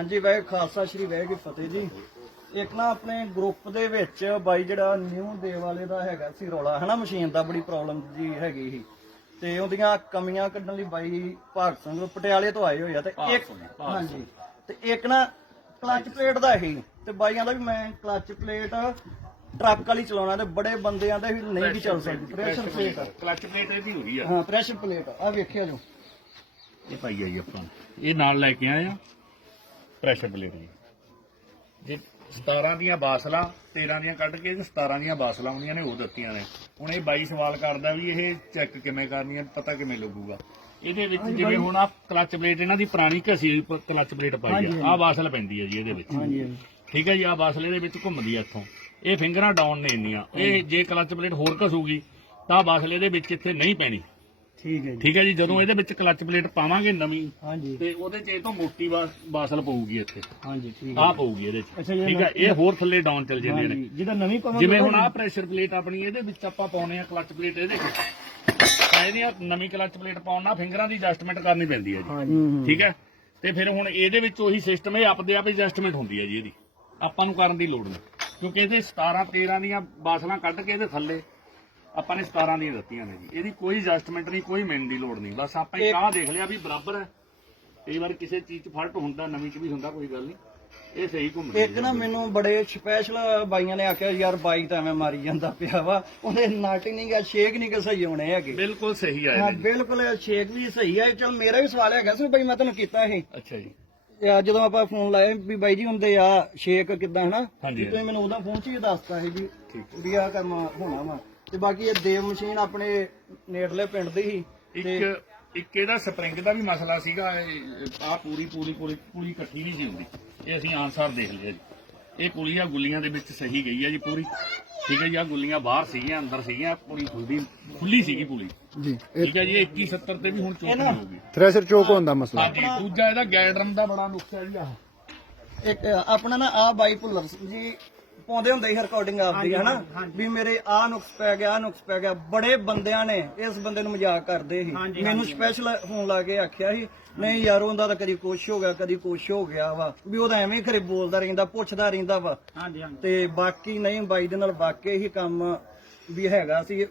ਹਾਂਜੀ ਵਾਹਿਗੁਰੂ ਖਾਲਸਾ ਸ੍ਰੀ ਵਾਹਿਗੁਰੂ ਫਤਿਹ ਜੀ। ਇੱਕ ਨਾ ਆਪਣੇ ਗਰੁੱਪ ਦੇ ਵਿੱਚ ਬਾਈ ਜਿਹੜਾ ਨਿਊ ਦੇ ਵਾਲੇ ਦਾ ਹੈਗਾ ਸੀ ਰੌਲਾ ਹਨਾ ਮਸ਼ੀਨ ਦਾ ਬੜੀ ਪ੍ਰੋਬਲਮ ਜੀ ਹੈਗੀ ਸੀ। ਤੇ ਉਹਦੀਆਂ ਕਮੀਆਂ ਕੱਢਣ ਲਈ ਬਾਈ ਭਾਗ ਸਿੰਘ ਪਟਿਆਲੇ ਤੋਂ ਆਏ ਹੋਏ ਆ ਤੇ ਇੱਕ ਹਾਂਜੀ ਤੇ ਇੱਕ ਨਾ ਕਲਚ ਪਲੇਟ ਦਾ ਹੀ ਤੇ ਬਾਈਆਂ ਦਾ ਵੀ ਮੈਂ ਕਲਚ ਪਲੇਟ ਟਰੱਕ ਵਾਲੀ ਚਲਾਉਣਾ ਤੇ ਬੜੇ ਬੰਦਿਆਂ ਦੇ ਵੀ ਨਹੀਂ ਵੀ ਚੱਲ ਸਕਦੀ ਪ੍ਰੈਸ਼ਰ ਪਲੇਟ ਕਲਚ ਪਲੇਟ ਇਹਦੀ ਹੋ ਗਈ ਆ। ਹਾਂ ਪ੍ਰੈਸ਼ਰ ਪਲੇਟ ਆ ਵੇਖਿਆ ਜੋ। ਇਹ ਪਾਈ ਆਈ ਆਪਾਂ ਇਹ ਨਾਲ ਲੈ ਕੇ ਆਏ ਆ। ਪ੍ਰੈਸ਼ਰ ਪਲੇਟ ਜੀ ਜੇ 17 ਦੀਆਂ ਬਾਸਲਾਂ 13 ਦੀਆਂ ਕੱਢ ਕੇ ਤੇ 17 ਦੀਆਂ ਬਾਸਲਾਂ ਆਉਂਦੀਆਂ ਨੇ ਉਹ ਦਿੱਤੀਆਂ ਨੇ। ਹੁਣ ਇਹ ਬਾਈ ਸਵਾਲ ਕਰਦਾ ਵੀ ਇਹ ਚੈੱਕ ਕਿਵੇਂ ਕਰਨੀ ਹੈ ਪਤਾ ਕਿਵੇਂ ਲੱਗੂਗਾ? ਇਹਦੇ ਵਿੱਚ ਜਿਵੇਂ ਹੁਣ ਆ ਕਲਚ ਪਲੇਟ ਇਹਨਾਂ ਦੀ ਪੁਰਾਣੀ ਘਸੀ ਹੋਈ ਪ- ਕਲਚ ਪਲੇਟ ਪਾਈ ਆ। ਆ ਬਾਸਲ ਪੈਂਦੀ ਹੈ ਜੀ ਇਹਦੇ ਵਿੱਚ। ਹਾਂਜੀ ਹਾਂਜੀ। ਠੀਕ ਹੈ ਜੀ ਆ ਬਾਸਲ ਇਹਦੇ ਵਿੱਚ ਘੁੰਮਦੀ ਆ ਇੱਥੋਂ। ਇਹ ਫਿੰਗਰਾਂ ਡਾਊਨ ਨੇ ਇੰਨੀਆਂ। ਇਹ ਜੇ ਕਲਚ ਪਲੇਟ ਹੋਰ ਘਸੂਗੀ ਤਾਂ ਬਾਸਲ ਇਹਦੇ ਵਿੱਚ ਇੱਥੇ ਨਹੀਂ ਪੈਣੀ। ਠੀਕ ਹੈ ਜੀ। ਠੀਕ ਹੈ ਜੀ ਜਦੋਂ ਇਹਦੇ ਵਿੱਚ ਕਲਚ ਪਲੇਟ ਪਾਵਾਂਗੇ ਨਵੀਂ ਹਾਂਜੀ। ਤੇ ਉਹਦੇ ਚ ਇਹ ਤੋਂ ਮੋਟੀ ਬਾਸ- ਬਾਸਲ ਪਊਗੀ ਇੱਥੇ। ਹਾਂਜੀ ਠੀਕ ਆਹ ਪਊਗੀ ਇਹਦੇ ਚ। ਅੱਛਾ ਜੀ, ਠੀਕ ਹੈ ਇਹ ਹੋਰ ਥੱਲੇ ਡਾਊਨ ਚਲ ਜਾਂਦੇ ਨੇ। ਹਾਂਜੀ ਜਿਹਦਾ ਨਵੀਂ ਪਾਵਾਂਗੇ ਜਿਵੇਂ ਹੁਣ ਆਹ ਪ੍ਰੈਸ਼ਰ ਪਲੇਟ ਆਪਣੀ ਇਹਦੇ ਵਿੱਚ ਆਪਾਂ ਪਾਉਨੇ ਆ ਕਲਚ ਪਲੇਟ ਇਹਦੇ ਵਿੱਚ ਤਾਂ ਇਹਦੀ ਆਹ ਨਵੀਂ ਕਲਚ ਪਲੇਟ ਪਾਉਣ ਨਾਲ ਫਿੰਗਰਾਂ ਦੀ ਐਡਜਸਟਮੈਂਟ ਕਰਨੀ ਪੈਂਦੀ ਹੈ ਜੀ। ਹਾਂਜੀ। ਠੀਕ ਹੈ? ਤੇ ਫਿਰ ਹੁਣ ਇਹਦੇ ਵਿੱਚ ਉਹੀ ਸਿਸਟਮ ਇਹ ਆਪਦੇ ਆਪ ਐਡਜਸਟਮੈਂਟ ਹੁੰਦੀ ਹੈ ਜੀ ਇਹਦੀ। ਆਪਾਂ ਨੂੰ ਕਰਨ ਦੀ ਲੋੜ ਨਹੀਂ। ਕਿਉਂਕਿ ਇਹਦੇ 17 13 ਦੀਆਂ ਬਾਸਲਾਂ ਕੱਢ ਕੇ ਇਹਦੇ ਥੱਲੇ ਆਪਾਂ ਨੇ 17 ਦੀਆਂ ਦਿੱਤੀਆਂ ਨੇ ਜੀ। ਇਹਦੀ ਕੋਈ ਐਡਜਸਟਮੈਂਟ ਨਹੀਂ ਕੋਈ ਮਿਲਣ ਦੀ ਲੋੜ ਨਹੀਂ। ਬਸ ਆਪਾਂ ਇੱਕ ਆਹ ਦੇਖ ਲਿਆ ਵੀ ਬਰਾਬਰ ਹੈ। ਕਈ ਵਾਰ ਕਿਸੇ ਚੀਜ਼ 'ਚ ਫਲਟ ਹੁੰਦਾ ਨਵੀਂ 'ਚ ਵੀ ਹੁੰਦਾ ਕੋਈ ਗੱਲ ਨਹੀਂ। ਇਹ ਸਹੀ ਘੁੰਮਦੀ ਇੱਕ ਨਾ ਮੈਨੂੰ ਬੜੇ ਸਪੈਸ਼ਲ ਬਾਈਆਂ ਨੇ ਆਖਿਆ ਯਾਰ ਬਾਈ ਤਾਂ ਐਵੇਂ ਮਾਰੀ ਜਾਂਦਾ ਪਿਆ ਵਾ। ਉਹਦੇ ਨਟ ਨਹੀਂ ਗਿਆ ਸ਼ੇਕ ਨਹੀਂ ਗਾ ਸਹੀ ਹੋਣੇ ਹੈਗੇ। ਬਿਲਕੁਲ ਸਹੀ ਆਇਆ ਹਾਂ ਬਿਲਕੁਲ ਸ਼ੇਕ ਵੀ ਸਹੀ ਹੈ ਚਲ ਮੇਰਾ ਵੀ ਸਵਾਲ ਹੈਗਾ ਸੀ ਬਾਈ ਮੈਂ ਤੁਹਾਨੂੰ ਕੀਤਾ ਇਹ ਅੱਛਾ ਜੀ। ਅੱਜ ਜਦੋਂ ਆਪਾਂ ਫੋਨ ਲਾਇਆ ਵੀ ਬਾਈ ਜੀ ਹੁੰਦੇ ਆ ਸ਼ੇਕ ਕਿਦਾਂ ਹਨਾ? ਹਾਂਜੀ, ਤੁਸੀਂ ਮੈਨੂੰ ਉਹਦਾ ਫੋਨ 'ਚ ਹੀ ਦੱਸਤਾ ਸੀ ਜੀ ਠੀਕ ਵੀ ਆਹ ਕੰਮ ਹੋਣਾ ਵਾ। ਤੇ ਬਾਕੀ ਇਹ ਦੇਵ ਮਸ਼ੀਨ ਆਪਣੇ ਨੇੜਲੇ ਪਿੰਡ ਦੀ ਸੀ ਇੱਕ ਇੱਕ ਇਹਦਾ ਸਪਰਿੰਗ ਦਾ ਵੀ ਮਸਲਾ ਸੀਗਾ ਆ ਪੂਰੀ ਪੂਰੀ ਪੂਰੀ ਪੁਲੀ ਇਕੱਠੀ ਨਹੀਂ ਸੀ ਹੁੰਦੀ। ਇਹ ਅਸੀਂ ਆਨਸਰ ਦੇਖ ਲਿਆ ਜੀ। ਇਹ ਆ ਗੁੱਲੀਆਂ ਦੇ ਵਿੱਚ ਸਹੀ ਗਈ ਹੈ ਜੀ ਪੂਰੀ। ਠੀਕ ਹੈ ਜੀ ਆ ਗੁੱਲੀਆਂ ਬਾਹਰ ਸੀਗੀਆਂ ਅੰਦਰ ਸੀਗੀਆਂ ਪੁਲੀ ਖੁੱਲਦੀ ਖੁੱਲੀ ਸੀਗੀ ਪੁਲੀ ਜੀ ਠੀਕ ਹੈ ਜੀ ਇਹ 2170 ਤੇ ਵੀ ਹੁਣ ਚੋਕ ਨਹੀਂ ਹੋਊਗੀ। ਥ੍ਰੈਸ਼ਰ ਚੋਕ ਹੋਣ ਦਾ ਮਸਲਾ। ਹਾਂਜੀ ਦੂਜਾ ਇਹਦਾ ਗੈਡਰਮ ਦਾ ਬੜਾ ਨੁਕਸ ਹੈ ਜੀ ਆਹ। ਇੱਕ ਆਪਣਾ ਨਾ ਆ ਬਾਈ ਭੁੱਲਰ ਸਿੰਘ ਜੀ ਪਾਉਂਦੇ ਹੁੰਦੇ ਸੀ ਰਿਕਾਰਡਿੰਗ ਆਪਦੀ ਹਨਾ? ਵੀ ਮੇਰੇ ਆ ਨੁਕਸ ਪੈ ਗਿਆ ਆ ਨੁਕਸ ਪੈ ਗਿਆ। ਬੜੇ ਬੰਦਿਆਂ ਨੇ ਇਸ ਬੰਦੇ ਨੂੰ ਮਜ਼ਾਕ ਕਰਦੇ ਸੀ। ਮੈਨੂੰ ਸਪੈਸ਼ਲ ਫੋਨ ਲਾ ਕੇ ਆਖਿਆ ਸੀ ਨਹੀਂ ਯਾਰ ਉਹਦਾ ਤਾਂ ਕਦੀ ਕੁਛ ਹੋ ਗਿਆ ਕਦੀ ਕੁਛ ਹੋ ਗਿਆ ਵਾ। ਵੀ ਉਹਦਾ ਐਵੇਂ ਹੀ ਖਰੇ ਬੋਲਦਾ ਰਹਿੰਦਾ ਪੁੱਛਦਾ ਰਹਿੰਦਾ ਵਾ। ਤੇ ਬਾਕੀ ਨਹੀਂ ਬਾਈ ਦੇ ਨਾਲ ਵਾਕਈ ਹੀ ਕੰਮ ਵੀ ਹੈਗਾ ਸੀ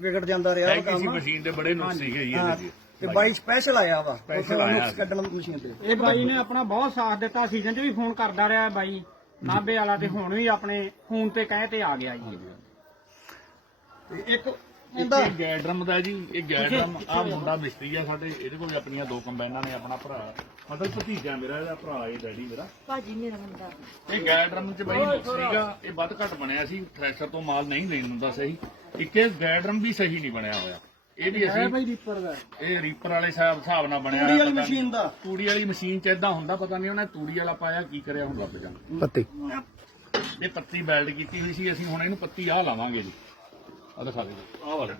ਵਿਗੜ ਜਾਂਦਾ ਰਿਹਾ ਉਹ ਕੰਮ। ਮਸ਼ੀਨ ਦੇ ਬੜੇ ਨੁਕਸ ਸੀਗੇ ਜੀ ਇਹਦੇ ਜੀ। ਤੇ ਬਾਈ ਸਪੈਸ਼ਲ ਆਇਆ ਵਾ ਆਇਆ ਨੁਕਸ। ਕੱਢਣ ਮਸ਼ੀਨ ਤੇ। ਇਹ ਬਾਈ ਨੇ ਆਪਣਾ ਬਹੁਤ ਸਾਥ ਦਿੱਤਾ ਸੀਜ਼ਨ 'ਚ ਵੀ ਫੋਨ ਕਰਦਾ ਰਿਹਾ ਬਾਈ। ਨਾਭੇ ਵਾਲਾ ਤੇ ਹੁਣ ਵੀ ਆਪਣੇ ਫੋਨ ਤੇ ਕਹੇ ਤੇ ਆ ਗਿਆ ਜੀ। ਤੇ ਇੱਕ ਇਹ ਇਹਦਾ ਗੈਡਰਮ ਦਾ ਜੀ ਇਹ ਗੈਡਰਮ ਆ ਮੁੰਡਾ। ਮਿਸਤਰੀ ਆ ਸਾਡੇ ਇਹਦੇ ਕੋਲ ਆਪਣੀਆਂ ਦੋ ਕੰਬਾਈਨਾਂ ਨੇ ਆਪਣਾ ਭਰਾ। ਮਤਲਬ ਭਤੀਜਾ ਮੇਰਾ ਇਹਦਾ ਭਰਾ ਇਹ ਡੈਡੀ ਮੇਰਾ। ਭਾਜੀ ਮੇਰਾ ਮੁੰਡਾ। ਇਹ ਗੈਡਰਮ ਚ ਬਈ ਸੀਗਾ ਇਹ ਵੱਧ ਘੱਟ ਬਣਿਆ ਸੀ ਥ੍ਰੈਸ਼ਰ ਤੋਂ ਮਾਲ ਨਹੀਂ ਲੈਣ ਹੁੰਦਾ ਸਹੀ। ਇੱਕ ਇਹ ਗੈਡਰਮ ਵੀ ਸਹੀ ਨਹੀਂ ਬਣਿਆ ਹੋਇਆ। ਇਹ ਵੀ ਅਸੀਂ ਬਾਈ ਰੀਪਰ ਦਾ ਇਹ ਰੀਪਰ ਵਾਲੇ ਹਿਸਾਬ ਹਿਸਾਬ ਨਾਲ ਬਣਿਆ ਤੂੜੀ ਵਾਲੀ ਮਸ਼ੀਨ ਦਾ। ਤੂੜੀ ਵਾਲੀ ਮਸ਼ੀਨ ਚ ਇਦਾਂ ਹੁੰਦਾ ਪਤਾ ਨਹੀਂ ਉਹਨੇ ਤੂੜੀ ਵਾਲਾ ਪਾਇਆ ਕੀ ਕਰਿਆ ਹੁਣ ਲੱਭ ਜਾਣਾ। ਪੱਤੀ। ਇਹ ਪੱਤੀ ਬੈਲਡ ਕੀਤੀ ਹੋਈ ਸੀ ਅਸੀਂ ਹੁਣ ਇਹਨੂੰ ਪੱਤੀ ਆਹ ਲਾਵਾਂਗੇ ਜੀ। ਆ ਦਿਖਾ ਦੇ। ਆਹ ਵਾਲੇ।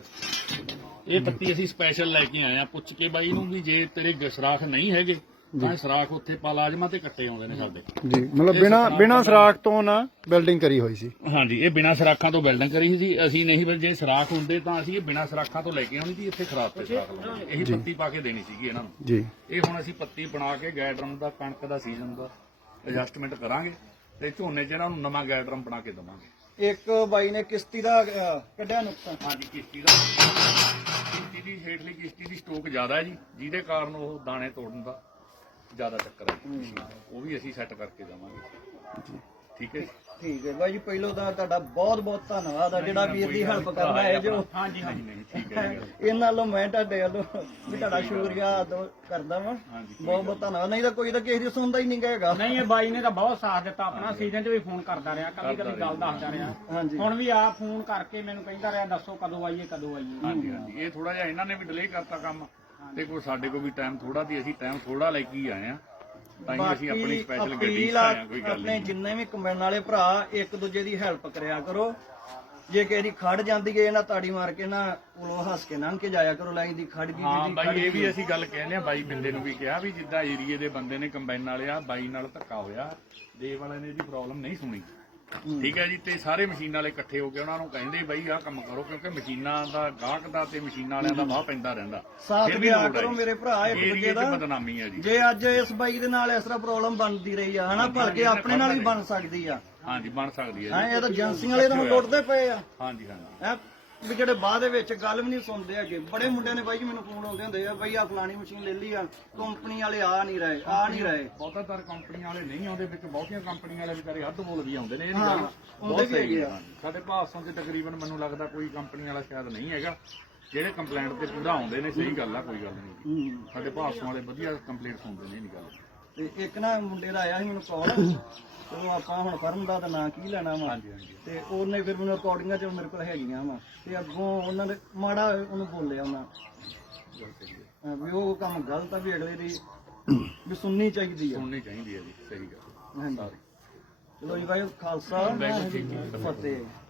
ਇਹ ਪੱਤੀ ਅਸੀਂ ਸਪੈਸ਼ਲ ਲੈ ਕੇ ਆਏ ਆ। ਪੁੱਛ ਕੇ ਬਾਈ ਨੂੰ ਵੀ ਜੇ ਤੇਰੇ ਗ- ਸਰਾਖ ਨਹੀਂ ਹੈਗੇ ਤਾਂ ਇਹ ਸਰਾਖ ਉੱਥੇ ਪਲਾਜਮਾ ਤੇ ਕੱਟੇ ਆਉਂਦੇ ਨੇ ਸਾਡੇ। ਜੀ ਮਤਲਬ ਬਿਨਾ ਬਿਨਾ ਸਰਾਖ ਤੋਂ ਨਾ ਬਿਲਡਿੰਗ ਕਰੀ ਹੋਈ ਸੀ। ਹਾਂਜੀ ਇਹ ਬਿਨਾ ਸਰਾਖਾਂ ਤੋਂ ਬਿਲਡਿੰਗ ਕਰੀ ਸੀ। ਅਸੀਂ ਨਹੀਂ ਫਿਰ ਜੇ ਸਰਾਖ ਹੁੰਦੇ ਤਾਂ ਅਸੀਂ ਇਹ ਬਿਨਾ ਸਰਾਖਾਂ ਤੋਂ ਲੈ ਕੇ ਆਉਣੀ ਸੀ ਇੱਥੇ ਖਰਾਬ ਤੇ ਸਰਾਖ ਲਾਉਣੀ ਇਹੀ ਪੱਤੀ ਪਾ ਕੇ ਦੇਣੀ ਸੀਗੀ ਇਹਨਾਂ ਨੂੰ। ਜੀ। ਇਹ ਹੁਣ ਅਸੀਂ ਪੱਤੀ ਬਣਾ ਕੇ ਗੈਡਰਮ ਦਾ ਕਣਕ ਦਾ ਸੀਜ਼ਨ ਦਾ ਐਡਜਸਟਮੈਂਟ ਕਰਾਂਗੇ ਤੇ ਝੋਨੇ 'ਚ ਇਹਨਾਂ ਨੂੰ ਨਵਾਂ ਗੈਡਰਮ ਬਣਾ ਕੇ ਦੇਵਾਂਗੇ। ਇੱਕ ਬਾਈ ਨੇ ਕਿਸ਼ਤੀ ਦਾ ਅਹ, ਕੱਢਿਆ ਨੁਕਸਾਨ? ਹਾਂਜੀ ਕਿਸ਼ਤੀ ਦਾ। ਕਿਸ਼ਤੀ ਦੀ ਹੇਠਲੀ ਕਿਸ਼ਤੀ ਦੀ ਸਟੋਕ ਜ਼ਿਆਦਾ ਹੈ ਜੀ ਜਿਹਦੇ ਕਾਰਨ ਉਹ ਦਾਣੇ ਤੋੜਨ ਦਾ ਜ਼ਿਆਦਾ ਚੱਕਰ ਹੈ। ਉਹ ਵੀ ਅਸੀਂ ਸੈੱਟ ਕਰਕੇ ਦੇਵਾਂਗੇ। ਠੀਕ ਹੈ ਜੀ? ਠੀਕ ਹੈ। ਬਾਈ ਜੀ ਪਹਿਲੋਂ ਤਾਂ ਤੁਹਾਡਾ ਬਹੁਤ ਬਹੁਤ ਧੰਨਵਾਦ ਆ ਜਿਹੜਾ ਵੀਰ ਦੀ ਹੈਲਪ ਕਰਨਾ ਹੈ ਜੋ। ਹਾਂਜੀ ਹਾਂਜੀ ਨਹੀਂ ਠੀਕ ਹੈ ਇਹਨਾਂ ਵੱਲੋਂ ਮੈਂ ਤੁਹਾਡੇ ਵੱਲੋਂ ਵੀ ਤੁਹਾਡਾ ਸ਼ੁਕਰੀਆ ਅਦਾ ਕਰਦਾ ਵਾਂ। ਬਹੁਤ ਬਹੁਤ ਧੰਨਵਾਦ। ਨਹੀਂ ਤਾਂ ਕੋਈ ਤਾਂ ਕਿਸੇ ਦੀ ਸੁਣਦਾ ਹੀ ਨਹੀਂ ਹੈਗਾ। ਨਹੀਂ ਇਹ ਬਾਈ ਨੇ ਤਾਂ ਬਹੁਤ ਸਾਥ ਦਿੱਤਾ। ਆਪਣਾ ਸੀਜ਼ਨ 'ਚ ਵੀ ਫੋਨ ਕਰਦਾ ਰਿਹਾ ਕਦੀ ਕਦੀ ਗੱਲ ਦੱਸਦਾ ਰਿਹਾ। ਹਾਂਜੀ। ਹੁਣ ਵੀ ਆ ਫੋਨ ਕਰਕੇ ਮੈਨੂੰ ਕਹਿੰਦਾ ਰਿਹਾ ਦੱਸੋ ਕਦੋਂ ਆਈਏ ਕਦੋਂ ਆਈਏ। ਹਾਂਜੀ ਹਾਂਜੀ। ਇਹ ਥੋੜਾ ਜਿਹਾ ਇਹਨਾਂ ਨੇ ਵੀ ਡਿਲੇ ਕਰਤਾ ਕੰਮ। ਤੇ ਸਾਡੇ ਕੋਲ ਵੀ ਟਾਈਮ ਥੋੜਾ ਦੀ ਅਸੀਂ ਟਾਈਮ ਥੋੜਾ ਲੈ ਕੇ ਹੀ ਆਏ ਆ ਤਾਂ ਹੀ ਅਸੀਂ ਆਪਣੀ ਸਪੈਸ਼ਲ ਗੱਡੀ ਆ ਆਏ ਆ ਕੋਈ ਗੱਲ ਆਪਣੇ ਨਹੀਂ। ਜਿੰਨੇ ਵੀ ਕੰਬਾਈਨ ਵਾਲੇ ਭਰਾ ਇੱਕ ਦੂਜੇ ਦੀ ਹੈਲਪ ਕਰਿਆ ਕਰੋ। ਜੇ ਕਿਸੇ ਦੀ ਖੜ ਜਾਂਦੀ ਏ ਨਾ ਤਾੜੀ ਮਾਰ ਕੇ ਨਾ ਕੋਲੋਂ ਹੱਸ ਕੇ ਲੰਘ ਕੇ ਜਾਇਆ ਕਰੋ ਲਾਈ ਦੀ ਖੜ ਗਈ ਹਾਂ ਜਿਹਦੀ ਬਾਈ ਇਹ। ਵੀ ਅਸੀਂ ਗੱਲ ਕਹਿੰਦੇ ਆ ਬਾਈ ਬਿੰਦੇ ਨੂੰ ਵੀ ਕਿਹਾ ਵੀ ਜਿੱਦਾਂ ਏਰੀਏ ਦੇ ਬੰਦੇ ਨੇ ਕੰਬਾਈਨ ਵਾਲੇ ਆ ਬਾਈ ਨਾਲ ਧੱਕਾ ਹੋਇਆ ਦੇਵ ਵਾਲਿਆਂ ਨੇ ਇਹਦੀ ਪ੍ਰੋਬਲਮ ਨਹੀਂ ਸੁਣੀ। ਠੀਕ ਹੈ ਜੀ ਤੇ ਸਾਰੇ ਮਸ਼ੀਨਾਂ ਵਾਲੇ ਇਕੱਠੇ ਹੋ ਕੇ ਉਹਨਾਂ ਨੂੰ ਕਹਿੰਦੇ ਬਈ ਆਹ ਕੰਮ ਕਰੋ ਕਿਉਂਕਿ ਮਸ਼ੀਨਾਂ ਦਾ ਗਾਹਕ ਦਾ ਤੇ ਮਸ਼ੀਨਾਂ ਵਾਲਿਆਂ ਦਾ ਵਾਹ ਪੈਂਦਾ ਰਹਿੰਦਾ। ਸਾਥ ਵੀ ਹੈ ਕਰੋ। ਮੇਰੇ ਭਰਾ ਦੂਜੇ 'ਚ ਦਾ। ਬਦਨਾਮੀ ਹੈ ਜੀ। ਜੇ ਅੱਜ ਇਸ ਬਾਈ ਦੇ ਨਾਲ ਇਸ ਤਰ੍ਹਾਂ ਪ੍ਰੋਬਲਮ ਬਣਦੀ ਰਹੀ ਆ ਹਨਾ ਭਲਕੇ ਆਪਣੇ ਨਾਲ ਵੀ ਬਣ ਸਕਦੀ ਆ। ਹਾਂਜੀ ਬਣ ਸਕਦੀ ਹੈ ਹਾਂ ਜੀ ਇਹ ਤਾਂ ਏਜੰਸੀਆਂ ਵਾਲੇ ਤਾਂ ਹੁਣ ਲੁੱਟਦੇ ਪਏ ਆ। ਹਾਂਜੀ ਹਾਂਜੀ। ਵੀ ਜਿਹੜੇ ਬਾਅਦ ਦੇ ਵਿੱਚ ਗੱਲ ਵੀ ਨਹੀਂ ਸੁਣਦੇ ਹੈਗੇ। ਬੜੇ ਮੁੰਡਿਆਂ ਨੇ ਬਾਈ ਜੀ ਮੈਨੂੰ ਫੋਨ ਆਉਂਦੇ ਹੁੰਦੇ ਆ ਬਈ ਆ ਫਲਾਣੀ ਮਸ਼ੀਨ ਲੈ ਲਈ ਆ ਕੰਪਨੀ ਵਾਲੇ ਆ ਨਹੀਂ ਰਹੇ ਆ ਨਹੀਂ ਰਹੇ। ਬਹੁਤਾਤਰ ਕੰਪਨੀਆਂ ਵਾਲੇ ਨਹੀਂ ਆਉਂਦੇ ਵਿੱਚ ਬਹੁਤੀਆਂ ਕੰਪਨੀਆਂ ਵਾਲੇ ਵਿਚਾਰੇ ਹੱਦ ਬੋਲ ਵੀ ਆਉਂਦੇ ਨੇ ਇਹ ਨਹੀਂ ਗੱਲ ਆਉਂਦੇ ਬਹੁਤ ਵੀ ਸਹੀ ਆ। ਸਾਡੇ ਭਾਸੋਂ ਚ ਤਕਰੀਬਨ ਮੈਨੂੰ ਲੱਗਦਾ ਕੋਈ ਕੰਪਨੀ ਵਾਲਾ ਸ਼ਾਇਦ ਨਹੀਂ ਹੈਗਾ ਜਿਹੜੇ ਕੰਪਲੇਂਟ ਤੇ ਪੂਰਾ ਆਉਂਦੇ ਨੇ ਸਹੀ ਗੱਲ ਆ ਕੋਈ ਗੱਲ ਨਹੀਂ। ਸਾਡੇ ਭਾਸੋਂ ਵਾਲੇ ਵਧੀਆ ਕੰਪਲੇਂਟ ਸੁਣਦੇ ਨੇ ਇਹ ਨਹੀਂ ਗੱਲ। ਤੇ ਇੱਕ ਨਾ ਮੁੰਡੇ ਦਾ ਆਇਆ ਸੀ ਮੈਨੂੰ ਕਾਲ ਚਲੋ ਆਪਾਂ ਹੁਣ ਫਰਮ ਦਾ ਤਾਂ ਨਾਂ ਕੀ ਲੈਣਾ ਵਾ। ਤੇ ਉਹਨੇ ਫਿਰ ਮੈਨੂੰ ਰਿਕਾਰਡਿੰਗਾਂ ਚ ਮੇਰੇ ਕੋਲ ਹੈਗੀਆਂ ਵਾ। ਤੇ ਅੱਗੋਂ ਉਹਨਾਂ ਨੇ ਮਾੜਾ ਉਹਨੂੰ ਬੋਲਿਆ ਉਹਨਾਂ। ਹੈ ਵੀ ਉਹ ਕੰਮ ਗਲਤ ਆ ਵੀ ਅਗਲੇ ਦੀ ਵੀ ਸੁਣਨੀ ਚਾਹੀਦੀ ਆ। ਸੁਣਨੀ ਚਾਹੀਦੀ ਹੈ ਜੀ ਸਹੀ ਗੱਲ। ਹਾਂਜੀ। ਚਲੋ ਜੀ ਭਾਈ ਖਾਲਸਾ ਵਾਹਿਗੁਰੂ ਫਤਿਹ। ਫਤਿਹ।